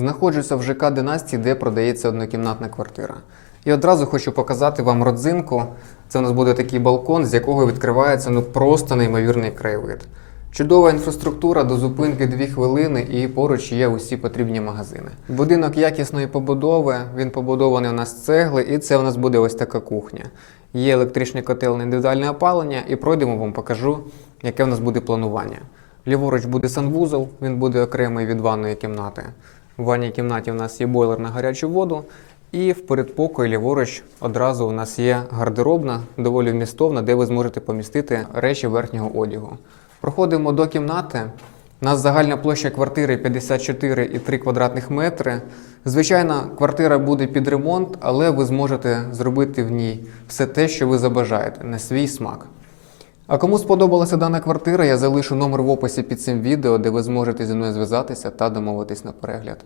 Знаходжуся в ЖК Династії, де продається однокімнатна квартира. І одразу хочу показати вам родзинку. Це у нас буде такий балкон, з якого відкривається просто неймовірний краєвид. Чудова інфраструктура, до зупинки 2 хвилини і поруч є усі потрібні магазини. Будинок якісної побудови, він побудований у нас з цегли, і це у нас буде ось така кухня. Є електричний котел на індивідуальне опалення, і пройдемо, вам покажу, яке у нас буде планування. Ліворуч буде санвузол, він буде окремий від ванної кімнати. В ванній кімнаті у нас є бойлер на гарячу воду, і в передпокої ліворуч одразу у нас є гардеробна, доволі вмістовна, де ви зможете помістити речі верхнього одягу. Проходимо до кімнати. У нас загальна площа квартири 54,3 квадратних метри. Звичайно, квартира буде під ремонт, але ви зможете зробити в ній все те, що ви забажаєте, на свій смак. А кому сподобалася дана квартира, я залишу номер в описі під цим відео, де ви зможете зі мною зв'язатися та домовитись на перегляд.